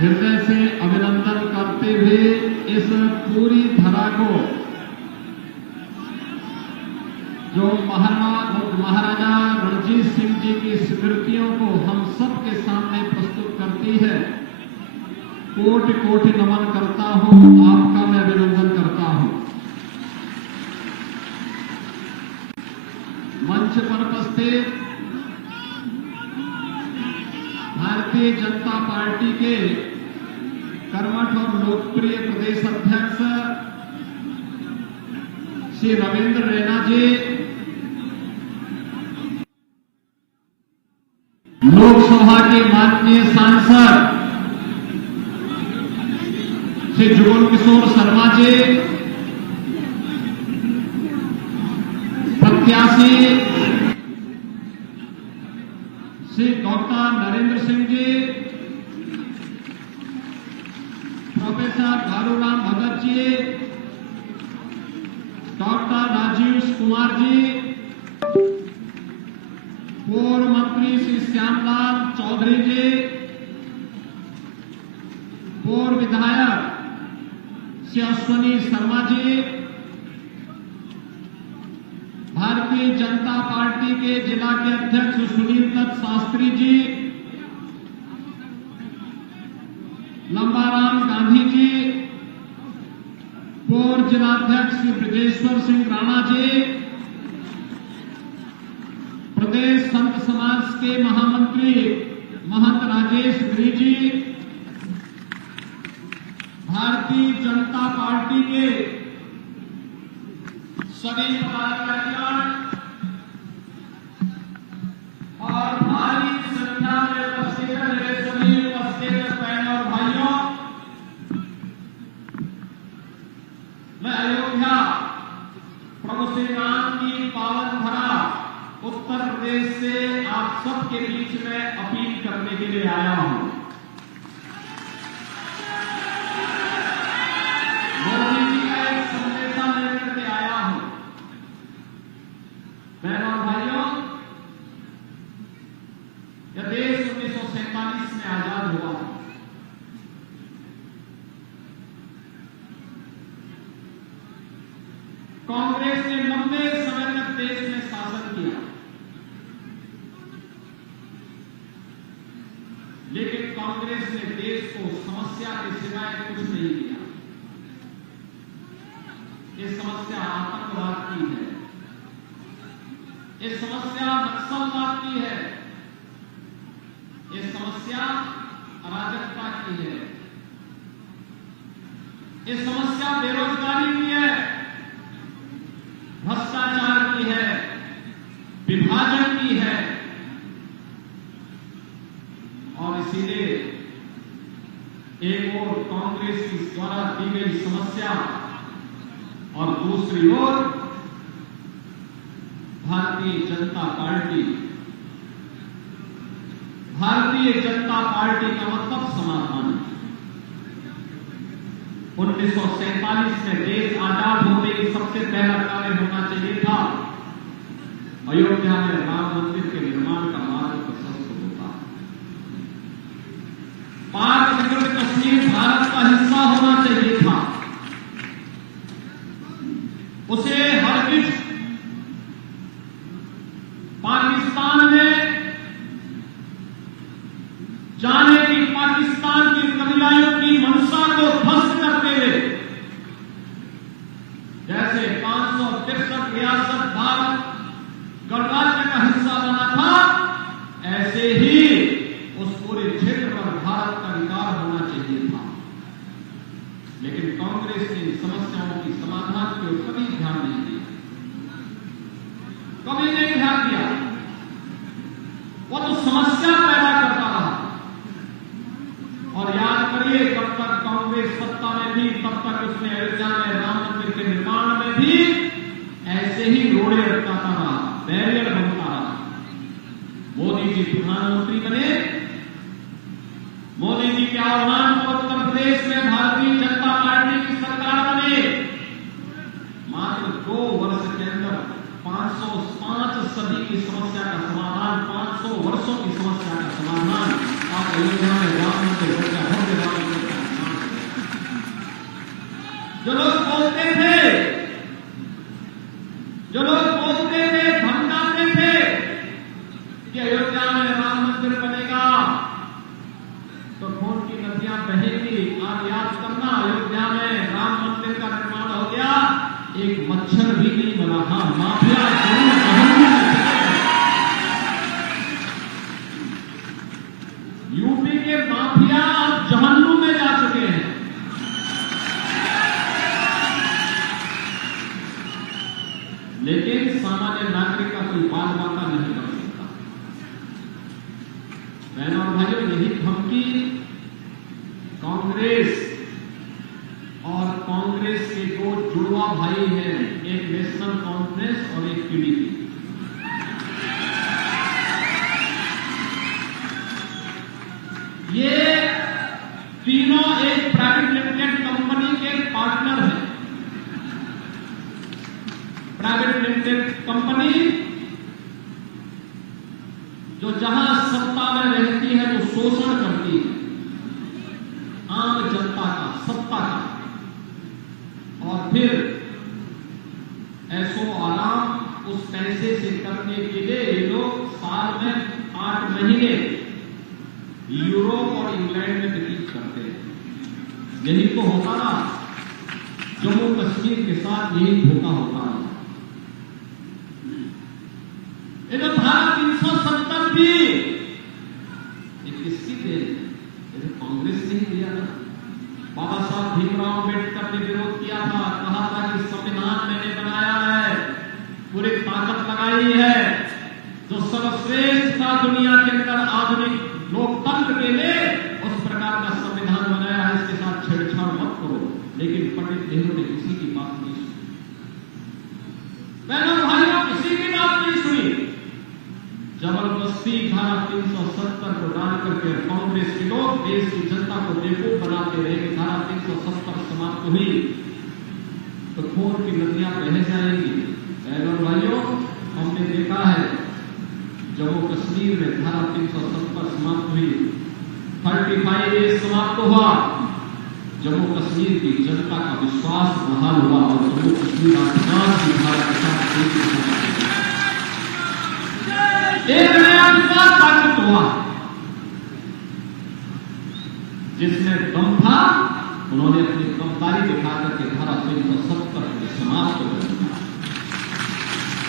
हृदय से अभिनंदन करते हुए इस पूरी धरा को जो महाराजा रणजीत सिंह जी की स्मृतियों को हम सबके सामने प्रस्तुत करती है, कोटि कोटि नमन करता हूं, आपका मैं अभिनंदन करता हूं। मंच पर उपस्थित भारतीय जनता पार्टी के कर्मठ और लोकप्रिय प्रदेश अध्यक्ष श्री रविंद्र रैना जी, लोकसभा के माननीय सांसद श्री जुगल किशोर शर्मा जी, प्रत्याशी Shri doctor Narendra Singh ji, professor Gharuram Bhagat ji, doctor Rajiv Kumar ji, पूर्व मंत्री श्री श्यामलाल चौधरी जी, पूर्व विधायक श्री अश्वनी शर्मा जी, भारतीय जनता पार्टी के जिला के अध्यक्ष सुनील दत्त शास्त्री जी, लंबाराम गांधी जी, पूर्व जिलाध्यक्ष श्री ब्रजेश्वर सिंह राणा जी, प्रदेश संत समाज के महामंत्री महंत राजेश गिरी जी, भारतीय जनता पार्टी के सभी पदाधिकारीगण और भारी संख्या में उपस्थित मेरे सभी उपस्थित बहनों और भाइयों, मैं अयोध्या प्रभु श्री राम की पावन धरा उत्तर प्रदेश से आप सबके बीच में अपील करने के लिए आया हूं। मोदी जी का एक संदेशा लेकर के आया हूं। बहनों और भाइयों, यह देश 1947 में आजाद हुआ। कांग्रेस ने लंबे समय तक देश में शासन किया, लेकिन कांग्रेस ने देश को समस्या के सिवाय कुछ नहीं दिया। ये समस्या आतंकवाद की है, ये समस्या नक्सलवाद की है, ये समस्या अराजकता की है, ये समस्या बेरोजगारी की है, भ्रष्टाचार की है, विभाजन की है। और इसीलिए एक ओर कांग्रेस की द्वारा दी गई समस्या और दूसरी ओर भारतीय जनता पार्टी का मतलब समाधान। 1947 में देश आजाद होते ही सबसे पहला कार्य होना चाहिए था अयोध्या में राम मंदिर के निर्माण का मार्ग प्रशस्त होता। पाक अधिकृत कश्मीर भारत का हिस्सा होना चाहिए था। उसे हरगिज पाकिस्तान में जाने की, पाकिस्तान की कबीलाओं की मंशा को ध्वस्त करते हुए, जैसे 563 रियासत भारत गणराज्य का हिस्सा बना था, ऐसे ही उस पूरे क्षेत्र पर भारत का अधिकार होना चाहिए था। लेकिन कांग्रेस ने समस्याओं की समाधान की ओर कभी ध्यान नहीं दिया, कभी नहीं ध्यान दिया। वो तो समस्या पैदा करता रहा। और याद करिए, कब तक कांग्रेस सत्ता में थी तब तक उसने अयोध्या में राम मंदिर के निर्माण में भी ऐसे ही रोड़े अटकाता रहा, बैरियर बनता रहा। मोदी जी प्रधानमंत्री बने, मोदी जी के आह्वान पर उत्तर प्रदेश में भारतीय जनता पार्टी की सरकार बने। मात्र 2 वर्ष के अंदर 505 सदी की समस्या का समाधान, 500 वर्षों की समस्या का समाधान आप अयोध्या में राम मंदिर आप याद करना, अयोध्या में राम मंदिर का निर्माण हो गया, एक मच्छर भी नहीं बना। हाँ, माफिया जरूर जहन्नुम में चले गए। यूपी के माफिया अब जहन्नुम में जा चुके हैं। लेकिन सामान्य नागरिक का कोई बाल बाका नहीं कर सकता। बहनों और भाइयों, यही धमकी कांग्रेस और कांग्रेस के दो जुड़वा भाई हैं, एक नेशनल कांफ्रेंस और एक पीडीपी। ये तीनों एक प्राइवेट लिमिटेड कंपनी के पार्टनर हैं। प्राइवेट लिमिटेड कंपनी जो जहां सत्ता में रहती है वो शोषण करती है आम जनता का, सत्ता का, और फिर ऐसो आराम उस पैसे से करने के लिए ये लोग साल में 8 महीने यूरोप और इंग्लैंड में व्यतीत करते हैं। यही तो होता ना, जम्मू कश्मीर के साथ यही धोखा होता है। ये जो धारा 370 भी ये किसकी देन है? ये कांग्रेस ने ही दिया ना। बाबा साहब भीमराव अम्बेडकर ने विरोध किया था, कहा था कि संविधान मैंने बनाया है, पूरी ताकत लगाई है, जो सर्वश्रेष्ठ था दुनिया के अंदर आधुनिक लोकतंत्र के लिए, उस प्रकार का संविधान बनाया है, इसके साथ छेड़छाड़ मत करो। लेकिन पंडित नेहरू ने किसी की बात नहीं सुनी। बहनों भाइयों, किसी की बात नहीं सुनी। जबरदस्ती धारा 370 को डाल करके कांग्रेस के लोग देश की जनता को बेवकूफ बनाते रहे कि धारा 370 समाप्त हुई तो खून की नदियां बह जाएंगी। बहनों भाइयों, हमने देखा है जम्मू कश्मीर में धारा 370 समाप्त हुई, 35 डेज समाप्त हुआ, जम्मू कश्मीर की जनता का विश्वास बहाल हुआ और जम्मू कश्मीर विकास की धारा के साथ एक नया विश्वास स्थापित हुआ। जिसमें दम था उन्होंने अपनी दमदारी दिखाकर के धारा 370 को समाप्त कर दिया।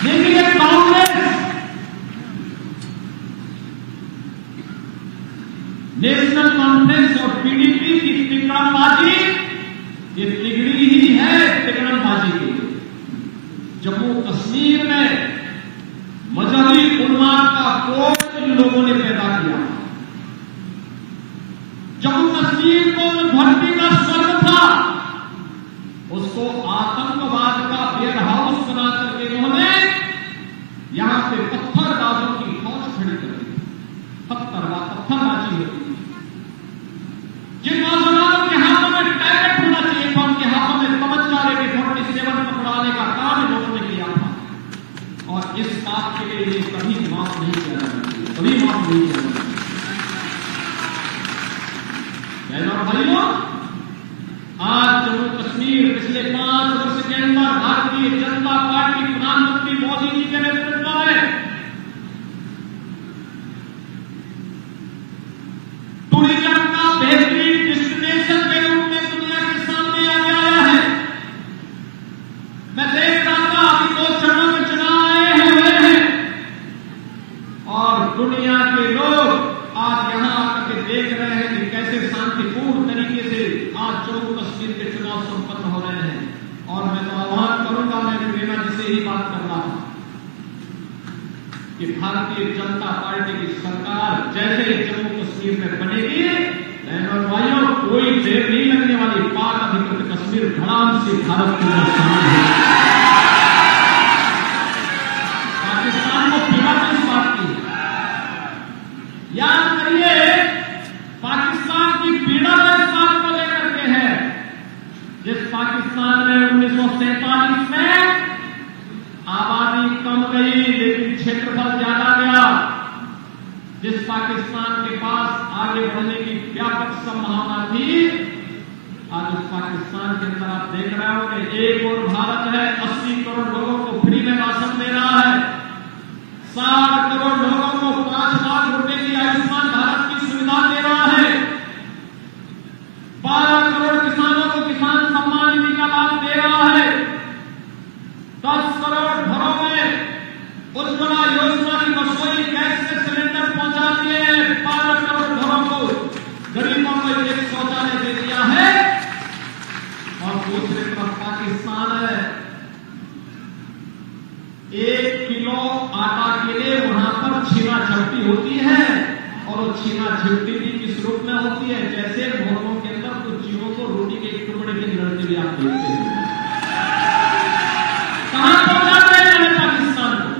लेकिन ये कांग्रेस, नेशनल कॉन्फ्रेंस और पीडीपी की तिकड़मबाजी, ये तिगड़ी ही है तिकड़मबाजी की। जम्मू कश्मीर में मजहबी उन्माद का कोड इन लोगों ने पैदा किया। जम्मू कश्मीर को धरती का स्वर्ग था, उसको आतंकवाद का वेयर हाउस बना करके इन्होंने यहां पे पत्थरबाजों की फौज खड़ी कर दी। पत्थरबाजी होती थी। जिन नौजवानों के हाथों में टैबलेट होना चाहिए था, उनके हाथों में तमंचा लेके 47 पकड़ाने का काम इन लोगों ने किया था। और इस बात के लिए ये कभी माफ नहीं किया जाना चाहिए, कभी माफ नहीं किया जाना चाहिए। बहनों और भाइयों, आज जम्मू कश्मीर पिछले 5 वर्ष के अंदर भारतीय जनता पार्टी प्रधानमंत्री मोदी जी के नेतृत्व में टूरिज्म का बेहतरीन डेस्टिनेशन के रूप में दुनिया के सामने आगे आया है। मैं देख रहा था अभी 2 चरणों में चुनाव आए हुए हैं और दुनिया के लोग आज यहां आकर के देख रहे हैं कि कैसे शांतिपूर्ण तरीके से आज जम्मू कश्मीर के चुनाव संपन्न हो रहे हैं। और मैं तो आह्वान करूंगा, मैं प्रेरणा जी से ही बात कर रहा था कि भारतीय जनता पार्टी की सरकार जैसे ही जम्मू कश्मीर में बनेगी, बहनों और भाइयों, कोई देर नहीं लगने वाली, पाक अधिकृत कश्मीर धड़ाम से भारत के अंदर शामिल है। पाकिस्तान को पीड़ा किस बात की? याद करिए, पाकिस्तान की पीड़ा इस बात को लेकर के है जिस पाकिस्तान में 1947 में आबादी कम गई लेकिन क्षेत्रफल ज्यादा गया, जिस पाकिस्तान के पास आगे बढ़ने की व्यापक संभावना थी, आज उस पाकिस्तान के अंदर आप देख रहे हो कि एक और भारत है, 80 करोड़ लोगों को फ्री में राशन दे रहा है, 60 करोड़ लोगों को 5 लाख रुपए की आयुष्मान भारत की सुविधा दे रहा है, 12 करोड़ छीना झिपटी भी किस रूप में होती है? जैसे मोहल्लों के अंदर कुछ जीवों को रोटी के एक टुकड़े की लड़ते हुए आप देखते हैं। कहां पहुंचाते हैं पाकिस्तान को?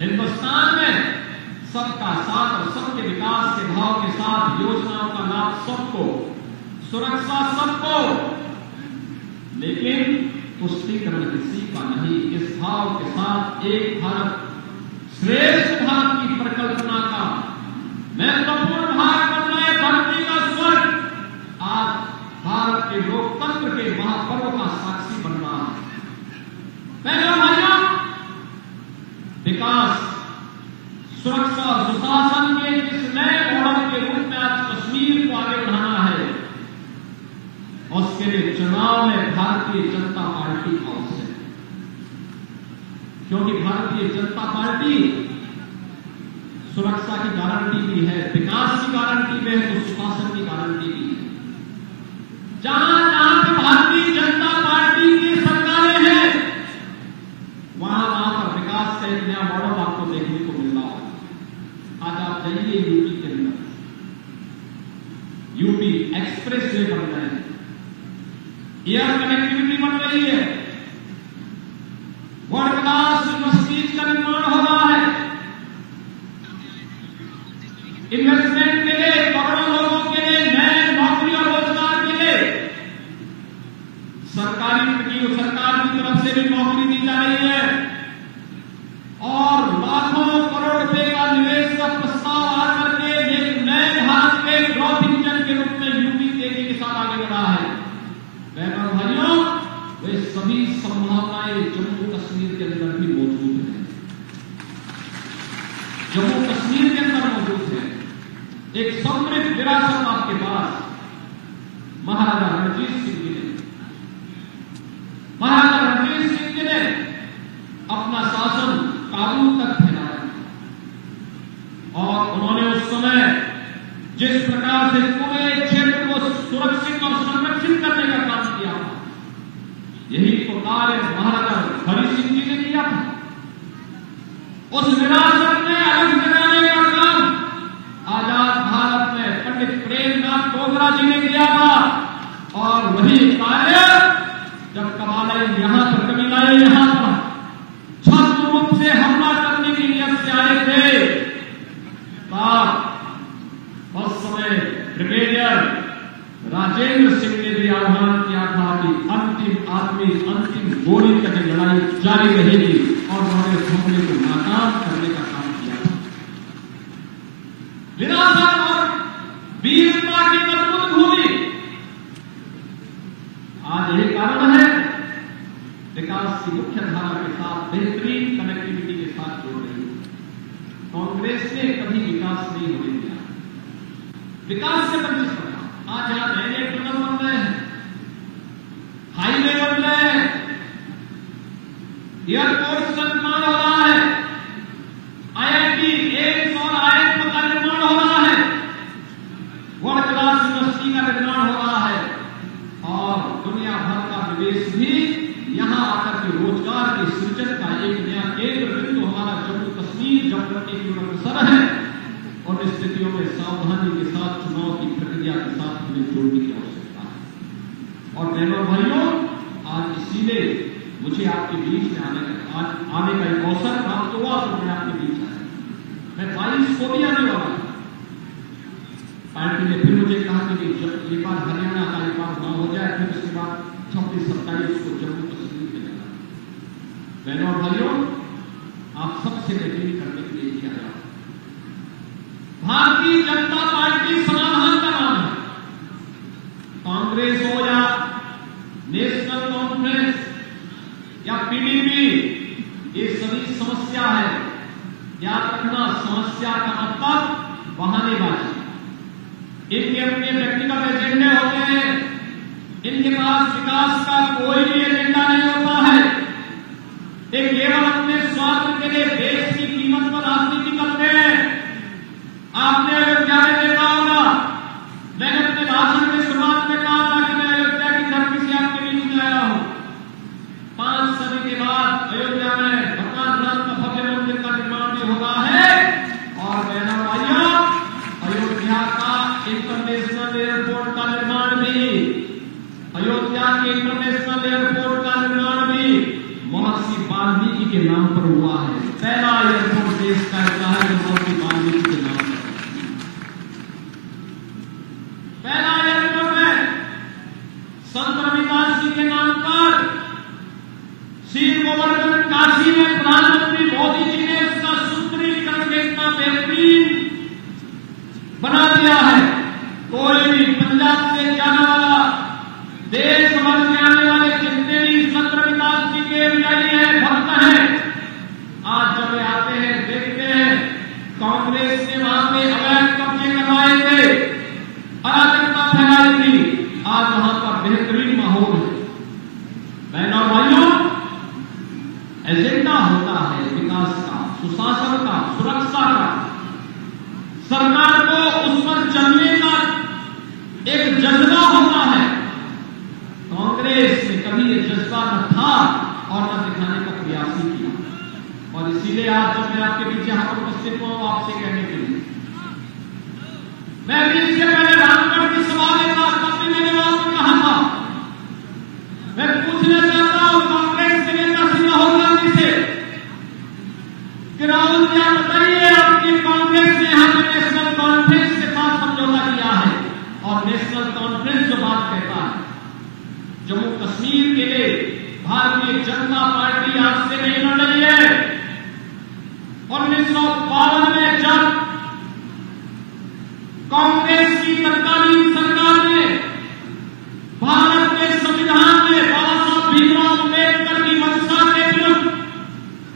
हिंदुस्तान में सबका साथ और सबके विकास के भाव के साथ योजनाओं का लाभ सबको, सुरक्षा सबको, लेकिन तुष्टीकरण किसी का नहीं। इस भाव के साथ एक भारत श्रेष्ठ भारत की परिकल्पना का महत्वपूर्ण भाग बन रहा है। धरती का स्वर्ग आज भारत के लोकतंत्र के महापर्व का साक्षी बन रहा है। पहला भाइयों, विकास, सुरक्षा और सुशासन के इस नए मॉडल के रूप में आज कश्मीर को आगे बढ़ाना है। उसके लिए चुनाव में भारतीय जनता पार्टी आवश्यक है, क्योंकि भारतीय जनता पार्टी सुरक्षा की गारंटी भी है, विकास की गारंटी भी है, तो सुशासन की गारंटी भी है। जहां जहां पे भारतीय जनता पार्टी की सरकारें हैं, वहां वहां पर विकास का एक नया मॉडल आपको देखने को मिल रहा है। आज आप जाइए यूपी के अंदर, यूपी एक्सप्रेस वे बन रहे हैं, एयर कनेक्टिविटी बन रही है, वर्ल्ड क्लास यूनिवर्सिटीज का निर्माण हो रहा है, इन्वेस्टमेंट के लिए, करोड़ों लोगों के लिए नए नौकरी और रोजगार के लिए सरकार की तरफ से भी नौकरी दी जा रही है, और लाखों करोड़ रुपए का निवेश का प्रस्ताव आकर के एक नए भारत के ग्रोथ इंजन के रूप में यूपी तेजी के साथ आगे बढ़ा है। बहनों और भाइयों, वे सभी संभावनाएं जम्मू कश्मीर के अंदर भी मौजूद हैं, जम्मू कश्मीर के अंदर मौजूद है। एक समृद्ध विरासत आपके पास महाराजा रणजीत सिंह जी ने अपना शासन काबुल तक फैलाया, और उन्होंने उस समय जिस प्रकार से पूरे क्षेत्र को सुरक्षित और संरक्षित करने का काम किया, यही तो कार्य महाराजा हरि सिंह जी ने किया था। उस विरासत में अलग जगाने का काम आजाद भारत में पंडित प्रेमनाथ टोगरा जी ने किया था, और वही कार्य जब कबीलाए यहां पर छद्म रूप से हमला करने की नियत से आए थे, तब उस समय ब्रिगेडियर राजेंद्र सिंह ने भी आह्वान किया था कि अंतिम आदमी, अंतिम गोली तक लड़ाई जारी रहेगी, और उन्होंने इस हमले को नाकाम करने का काम किया। विरासत और वीरता की मजबूत भूमि आज यही कारण है विकास की मुख्य धारा के साथ बेहतरीन कनेक्टिविटी के साथ जोड़ रही है। कांग्रेस ने कभी विकास नहीं होने दिया, विकास से वंचित करना। आज यहां नए टनल बन रहे हैं, हाईवे बन रहे हैं, एयरपोर्ट का निर्माण हो रहा है, IIT, एम्स और IIM का निर्माण हो रहा है, वर्ल्ड क्लास यूनिवर्सिटी का निर्माण हो रहा है, और दुनिया भर का निवेश भी यहां आकर के रोजगार के सृजन का एक नया केंद्र बिंदु हमारा जम्मू कश्मीर जब करने की ओर अग्रसर है। और स्थितियों में सावधानी के साथ चुनाव की प्रक्रिया के साथ हमें जोड़ने की आवश्यकता है। और बहनों भाइयों, आज इसीलिए मुझे आपके बीच में आने का एक अवसर प्राप्त हुआ, तो मैं आपके बीच आया। मैं 22 को भी आने वाला था, पार्टी ने फिर मुझे कहा कि एक बार हरियाणा का एक बार चुनाव हो जाए, फिर उसके बाद 26-27 को जम्मू कश्मीर में जाना। बहनों और भाइयों, आप सबसे अपील करने के लिए किया जाए, भारतीय जनता पार्टी समाधान का नाम है। कांग्रेस हो या नेशनल कॉन्फ्रेंस या PDP, ये सभी समस्या है। याद रखना, समस्या का मतलब बहानेबाजी। इनके अपने व्यक्तिगत एजेंडे होते हैं, इनके पास विकास का कोई भी एजेंडा नहीं होता है। ये केवल अपने स्वार्थ के लिए देश की कीमत पर राजनीति करते हैं। आपने अयोध्या में देखा होगा, मैंने अपने भाषण में शुरुआत में कहा था कि मैं अयोध्या की धरती से आपके बीच में आया हूं। 5 सदी के बाद अयोध्या में भगवान राम का भव्य मंदिर का निर्माण भी हो रहा है। और बहनों भाइयों, इंटरनेशनल एयरपोर्ट का निर्माण भी, अयोध्या के इंटरनेशनल एयरपोर्ट का निर्माण भी महर्षि वाल्मीकि के नाम पर हुआ है। पहला एयरपोर्ट देश का ऐसा है जो महर्षि वाल्मीकि के नाम पर, पहला एयरपोर्ट है संत रविदास जी के नाम पर। श्री गोवर्धन काशी में प्रधानमंत्री मोदी जी ने इसका सुंदरीकरण के इतना बेहतरीन बना दिया है। कोई भी पंजाब से जाने वाला, देश भर से आने वाले जितने भी संत रविदास जी के अनुयायी हैं, भक्त हैं, आज जब वे आते हैं देखते हैं कांग्रेस ने वहां पे अवैध कब्जे करवाए थे, अराजकता फैलाई थी, आज वहां पर बेहतरीन माहौल है। बहनों और भाइयों, एजेंडा होता है विकास का, सुशासन का, सुरक्षा का। सरकार को उस पर चलने का एक जज्बा होता है। कांग्रेस ने कभी ये जज्बा न था और न दिखाने का प्रयास ही किया। और इसीलिए आज जब मैं आपके पीछे हाथ उपस्थित हूं आपसे कहने के लिए, मैं भी इससे पहले रामगढ़ की सभा में था, तब भी मैंने वहां पर कहा था, मैं पूछना चाहता हूं कांग्रेस के नेता श्री राहुल गांधी से कि राहुल जी आप बताइए, आपकी कांग्रेस ने यहां पर नेशनल कॉन्फ्रेंस के साथ समझौता किया है। और नेशनल कॉन्फ्रेंस जो बात कहता है, जम्मू कश्मीर के लिए भारतीय जनता पार्टी आज से नहीं लड़ रही है। 1952 में जब कांग्रेस की तत्कालीन सरकार ने भारत के संविधान में बाबा साहब भीमराव अम्बेडकर की मंशा के विरुद्ध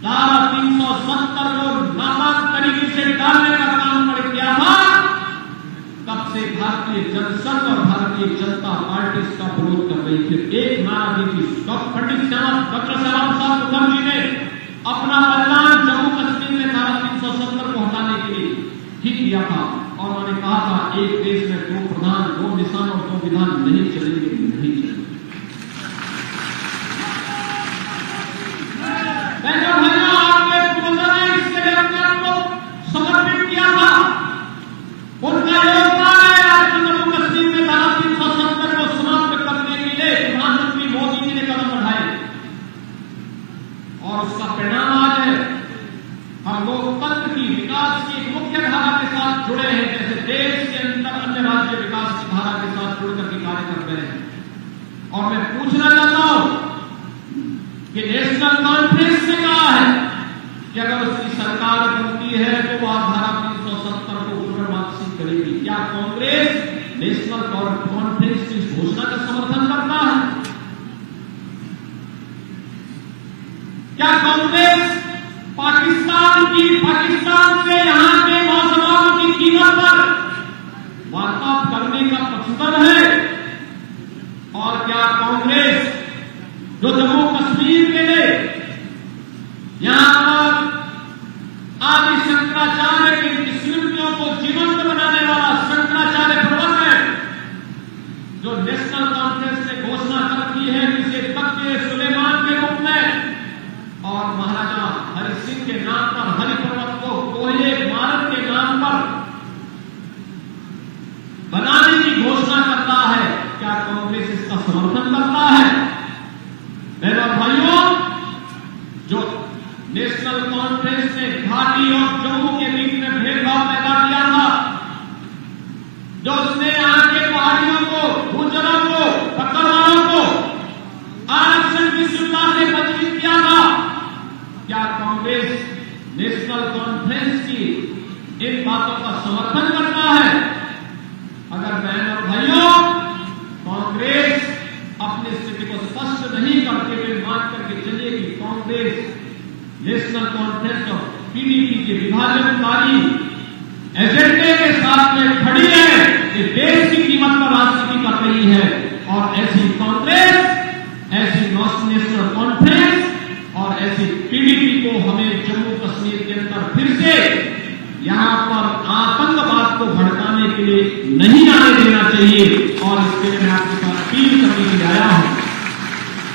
धारा 370 को नापाक तरीके से डालने का काम किया था, तब से भारतीय जनसंघ और भारतीय जनता पार्टी इसका विरोध कर रही थी। एक नारा दी थी, पंडित डॉक्टर श्यामा प्रसाद मुखर्जी ने अपना बलिदान जम्मू कश्मीर में धारा 370 को हटाने के लिए ही किया था। और उन्होंने कहा था एक देश में दो प्रधान, दो निशान और दो विधान नहीं चलेंगे, नहीं चलेंगे। आपने इसके लिए अपने आप को समर्पित किया था, उनका योगदान है आज जम्मू कश्मीर में धारा 370 को समाप्त करने के लिए प्रधानमंत्री मोदी जी ने कदम बढ़ाए। और उसका परिणाम आज है हम लोकतंत्र की, विकास की मुख्य धारा के साथ जुड़े हैं, जैसे देश के अंदर अन्य राज्य विकास की धारा के साथ जुड़कर के कार्य कर रहे हैं। और मैं पूछना चाहता हूं कि नेशनल कॉन्फ्रेंस ने कहा है कि अगर उसकी सरकार बनती है तो वह धारा 370 को पुनर्वापसी करेगी। क्या कांग्रेस नेशनल कॉन्फ्रेंस की घोषणा का समर्थन करता है? क्या कांग्रेस पाकिस्तान से यहां के नौजवानों की कीमत पर वार्ता करने का पक्षधर है? और क्या कांग्रेस जो जम्मू कश्मीर के लिए यहां पर आदि शंकराचार्य की स्मृतियों को जीवंत बनाने वाला शंकराचार्य पर्वत है, जो नेशनल कॉन्फ्रेंस ने घोषणा कर दी है कि इसे तख्ते सुलेमान के रूप में और महाराजा हरि सिंह के नाम पर, हरि पर्वत को कोयले मार्ग के नाम पर बनाने की घोषणा करता है? क्या कांग्रेस इसका समर्थन करता है? बहनों और भाइयों, जो नेशनल कॉन्फ्रेंस ने घाटी और जम्मू के बीच में भेदभाव पैदा किया था, जो उसने यहां के पहाड़ियों को, गुर्जरों को, पत्थरवालों को आरक्षण की सुविधा से वंचित किया था, क्या कांग्रेस नेशनल कॉन्फ्रेंस की इन बातों का समर्थन करता है? अगर बहनों और भाइयों कांग्रेस अपनी स्थिति को स्पष्ट नहीं करते हुए मान करके चलिए कि कांग्रेस नेशनल कॉन्फ्रेंस और पीडीपी के विभाजनकारी एजेंडे के साथ में खड़ी है कि देश की कीमत पर राजनीति कर रही है, और ऐसी कांग्रेस, ऐसी नेशनल कॉन्फ्रेंस और ऐसी पीडीपी को हमें जम्मू कश्मीर के अंदर फिर से यहां पर आतंकवाद को भड़काने के लिए नहीं आने देना चाहिए। और इसके लिए मैं आपके साथ अपील करने के लिए आया हूं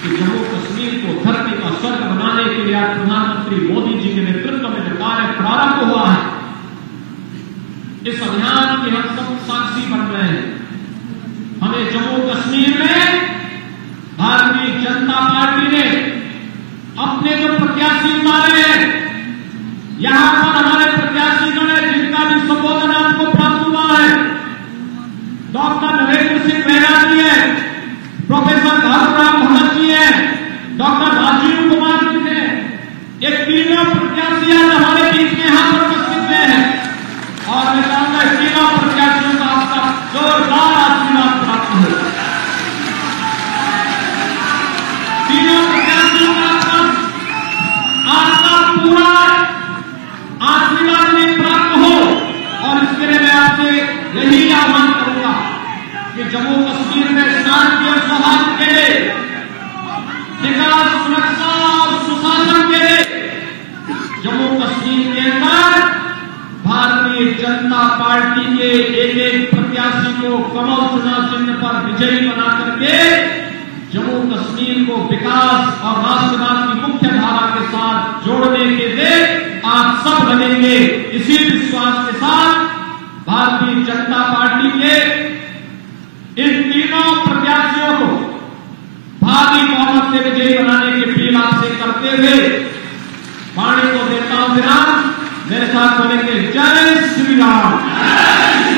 कि जम्मू कश्मीर को धरती का स्वर्ग बनाने के लिए आज प्रधानमंत्री मोदी जी के नेतृत्व में जो कार्य प्रारंभ हुआ है, इस अभियान के हम सब साक्षी बन रहे हैं। हमें जम्मू कश्मीर में भारतीय जनता पार्टी ने अपने जो प्रत्याशी उतारे हैं, यहां पर हमारे प्रत्याशीगण है जिनका भी संबोधन आपको प्राप्त हुआ है। डॉक्टर नरेंद्र सिंह मेहरा जी है, प्रोफेसर घारूराम भगत जी है, डॉक्टर राजीव कुमार जी है। ये तीनों प्रत्याशी आज हमारे बीच में यहां पर उपस्थित हैं और मैं चाहूंगा तीनों प्रत्याशियों का आपका जोरदार आशीर्वाद प्राप्त हो। तीनों प्रत्याशियों का आपका पूरा आशीर्वाद में प्राप्त हो और इसके लिए मैं आपसे यही आह्वान करूंगा कि जम्मू कश्मीर में शांति और सौहार्द के लिए, विकास, सुरक्षा और सुशासन के लिए जम्मू कश्मीर के अंदर भारतीय जनता पार्टी के एक एक प्रत्याशी को कमल चुनाव चिन्ह पर विजयी बना करके जम्मू कश्मीर को विकास और राष्ट्रवाद की मुख्य धारा के साथ जोड़ने के लिए आप सब बनेंगे। इसी विश्वास के साथ भारतीय जनता पार्टी के इन तीनों प्रत्याशियों को भारी बहुमत से विजयी बनाने की अपील आपसे करते हुए वाणी को देता हूं विराम। मेरे साथ बोलेंगे जय श्री राम।